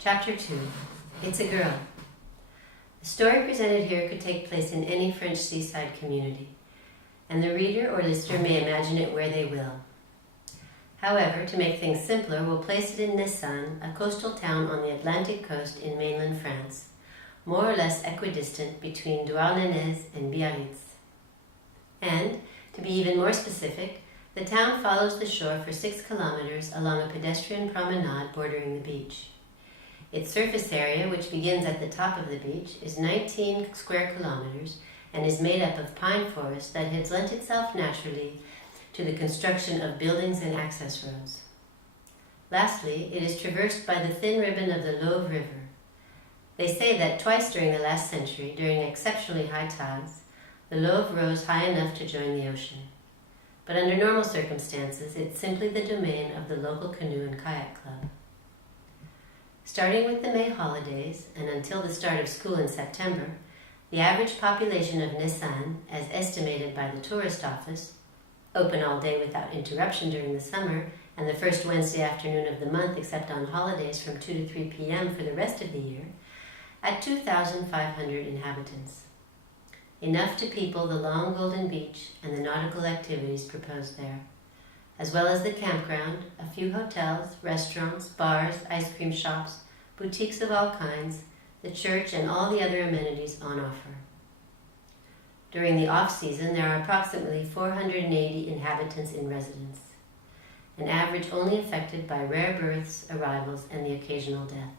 Chapter 2. It's a Girl. The story presented here could take place in any French seaside community, and the reader or listener may imagine it where they will. However, to make things simpler, we'll place it in Nessan, a coastal town on the Atlantic coast in mainland France, more or less equidistant between Douarnenez and Biarritz. And, to be even more specific, the town follows the shore for 6 kilometers along a pedestrian promenade bordering the beach. Its surface area, which begins at the top of the beach, is 19 square kilometers and is made up of pine forest that has lent itself naturally to the construction of buildings and access roads. Lastly, it is traversed by the thin ribbon of the Louvre River. They say that twice during the last century, during exceptionally high tides, the Louvre rose high enough to join the ocean. But under normal circumstances, it's simply the domain of the local canoe and kayak club. Starting with the May holidays and until the start of school in September, the average population of Nessan, as estimated by the tourist office, open all day without interruption during the summer and the first Wednesday afternoon of the month except on holidays from 2 to 3 p.m. for the rest of the year, at 2,500 inhabitants. Enough to people the long golden beach and the nautical activities proposed there, as well as the campground, a few hotels, restaurants, bars, ice cream shops, boutiques of all kinds, the church, and all the other amenities on offer. During the off-season, there are approximately 480 inhabitants in residence, an average only affected by rare births, arrivals, and the occasional death.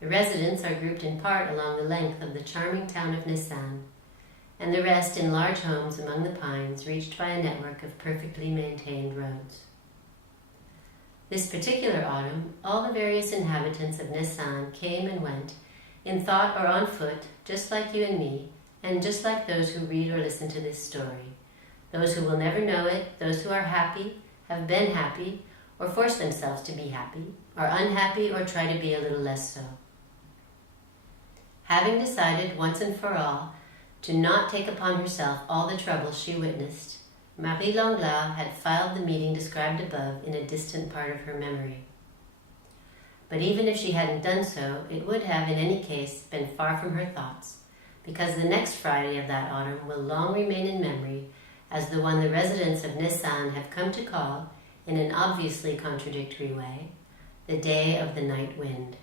The residents are grouped in part along the length of the charming town of Nessan, and the rest in large homes among the pines reached by a network of perfectly maintained roads. This particular autumn, all the various inhabitants of Nessan came and went, in thought or on foot, just like you and me, and just like those who read or listen to this story, those who will never know it, those who are happy, have been happy, or force themselves to be happy, are unhappy, or try to be a little less so. Having decided once and for all to not take upon herself all the trouble she witnessed, Marie Langlade had filed the meeting described above in a distant part of her memory. But even if she hadn't done so, it would have in any case been far from her thoughts, because the next Friday of that autumn will long remain in memory as the one the residents of Nessan have come to call, in an obviously contradictory way, the day of the night wind.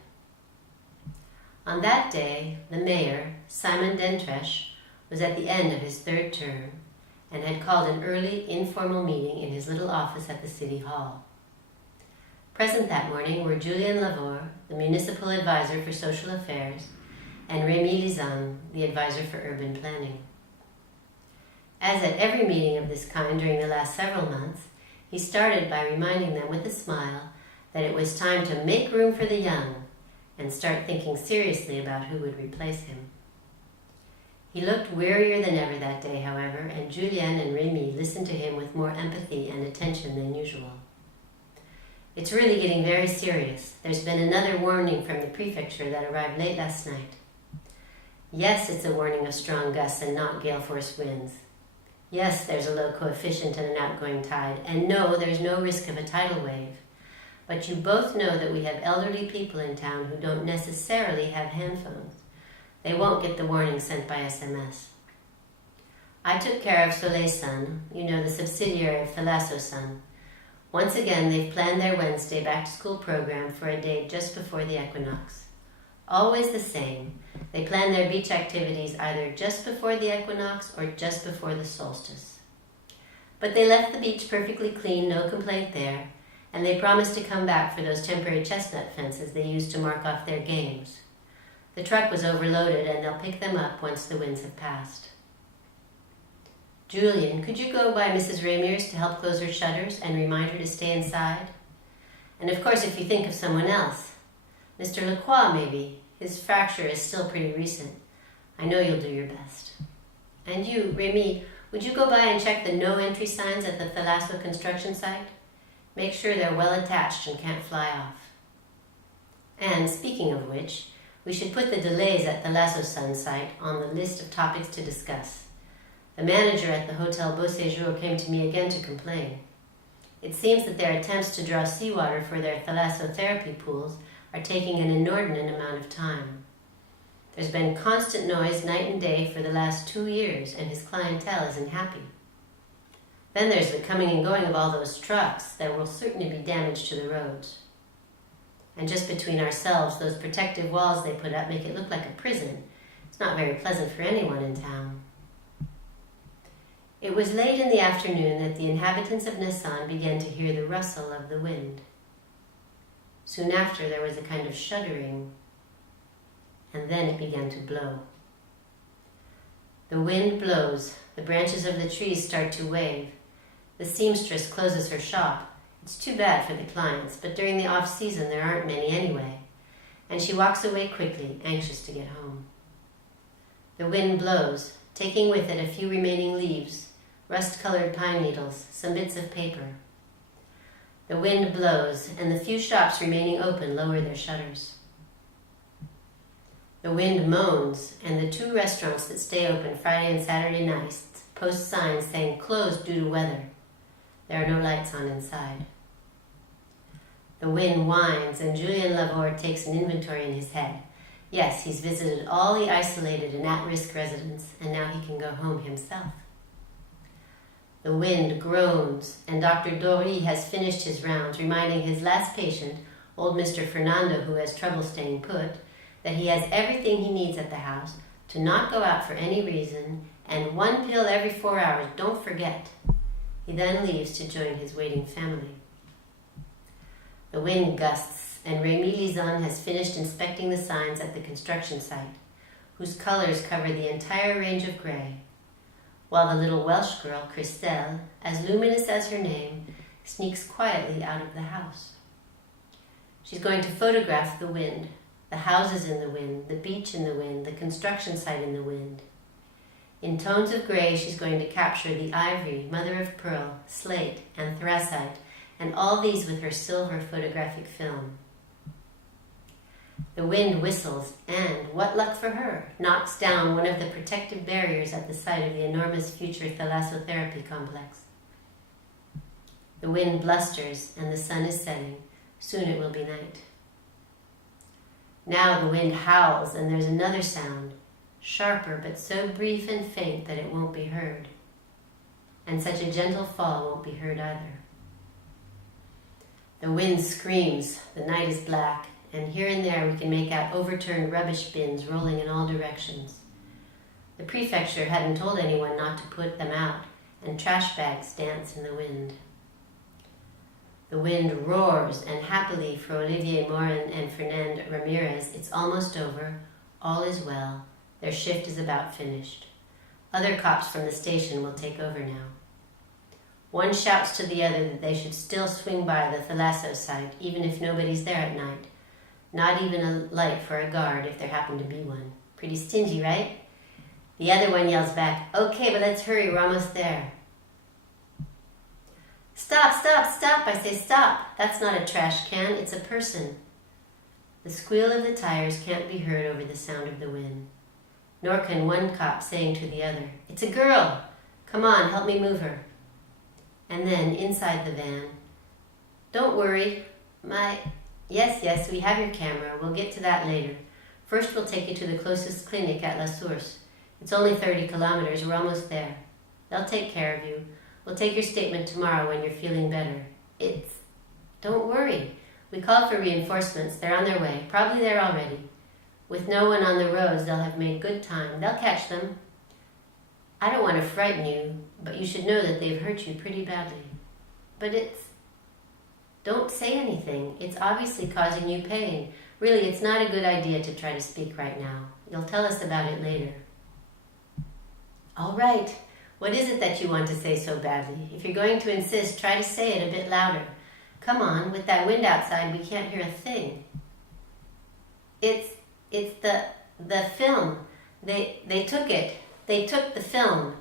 On that day, the mayor, Simon Dentresch, was at the end of his 3rd term and had called an early, informal meeting in his little office at the city hall. Present that morning were Julien Lavore, the municipal advisor for social affairs, and Rémi Lizan, the advisor for urban planning. As at every meeting of this kind during the last several months, he started by reminding them with a smile that it was time to make room for the young and start thinking seriously about who would replace him. He looked wearier than ever that day, however, and Julien and Rémi listened to him with more empathy and attention than usual. It's really getting very serious. There's been another warning from the prefecture that arrived late last night. Yes, it's a warning of strong gusts and not gale force winds. Yes, there's a low coefficient and an outgoing tide. And no, there's no risk of a tidal wave. But you both know that we have elderly people in town who don't necessarily have handphones. They won't get the warning sent by SMS. I took care of Soleil Sun, the subsidiary of Thalasso Sun. Once again, they've planned their Wednesday back-to-school program for a day just before the equinox. Always the same. They plan their beach activities either just before the equinox or just before the solstice. But they left the beach perfectly clean, no complaint there, and they promised to come back for those temporary chestnut fences they used to mark off their games. The truck was overloaded, and they'll pick them up once the winds have passed. Julien, could you go by Mrs. Ramier's to help close her shutters and remind her to stay inside? And of course, if you think of someone else, Mr. Lacroix, maybe. His fracture is still pretty recent. I know you'll do your best. And you, Rémi, would you go by and check the no entry signs at the Thalasso construction site? Make sure they're well attached and can't fly off. And speaking of which, we should put the delays at the Thalasso Sun site on the list of topics to discuss. The manager at the Hotel Beau Séjour came to me again to complain. It seems that their attempts to draw seawater for their thalassotherapy pools are taking an inordinate amount of time. There's been constant noise night and day for the last 2 years, and his clientele isn't happy. Then there's the coming and going of all those trucks. There will certainly be damage to the roads. And just between ourselves, those protective walls they put up make it look like a prison. It's not very pleasant for anyone in town. It was late in the afternoon that the inhabitants of Nassan began to hear the rustle of the wind. Soon after, there was a kind of shuddering, and then it began to blow. The wind blows. The branches of the trees start to wave. The seamstress closes her shop. It's too bad for the clients, but during the off-season there aren't many anyway, and she walks away quickly, anxious to get home. The wind blows, taking with it a few remaining leaves, rust-colored pine needles, some bits of paper. The wind blows, and the few shops remaining open lower their shutters. The wind moans, and the 2 restaurants that stay open Friday and Saturday nights post signs saying closed due to weather. There are no lights on inside. The wind whines, and Julien Lasserre takes an inventory in his head. Yes, he's visited all the isolated and at-risk residents, and now he can go home himself. The wind groans, and Dr. Daury has finished his rounds, reminding his last patient, old Mr. Fernando, who has trouble staying put, that he has everything he needs at the house, to not go out for any reason, and 1 pill every 4 hours, don't forget. He then leaves to join his waiting family. The wind gusts, and Rémi Lizon has finished inspecting the signs at the construction site, whose colors cover the entire range of gray, while the little Welsh girl, Christelle, as luminous as her name, sneaks quietly out of the house. She's going to photograph the wind, the houses in the wind, the beach in the wind, the construction site in the wind. In tones of gray, she's going to capture the ivory, mother of pearl, slate, anthracite, and all these with her silver photographic film. The wind whistles and, what luck for her, knocks down one of the protective barriers at the site of the enormous future thalassotherapy complex. The wind blusters and the sun is setting. Soon it will be night. Now the wind howls and there's another sound, sharper but so brief and faint that it won't be heard. And such a gentle fall won't be heard either. The wind screams, the night is black, and here and there we can make out overturned rubbish bins rolling in all directions. The prefecture hadn't told anyone not to put them out, and trash bags dance in the wind. The wind roars, and happily for Olivier Morin and Fernand Ramirez, it's almost over, all is well, their shift is about finished. Other cops from the station will take over now. One shouts to the other that they should still swing by the Thalasso site, even if nobody's there at night. Not even a light for a guard if there happened to be one. Pretty stingy, right? The other one yells back, "Okay, but let's hurry, we're almost there." "Stop, stop, stop," I say, "stop. That's not a trash can, it's a person." The squeal of the tires can't be heard over the sound of the wind. Nor can one cop saying to the other, "It's a girl. Come on, help me move her." And then, inside the van, "Don't worry, Yes, we have your camera. We'll get to that later. First, we'll take you to the closest clinic at Lasserre. It's only 30 kilometers. We're almost there. They'll take care of you. We'll take your statement tomorrow when you're feeling better. Don't worry. We called for reinforcements. They're on their way. Probably there already. With no one on the roads, they'll have made good time. They'll catch them. I don't want to frighten you, but you should know that they've hurt you pretty badly. But Don't say anything. It's obviously causing you pain. Really, it's not a good idea to try to speak right now. You'll tell us about it later." "All right. What is it that you want to say so badly? If you're going to insist, try to say it a bit louder. Come on, with that wind outside, we can't hear a thing." It's the film. They took it. They took the film.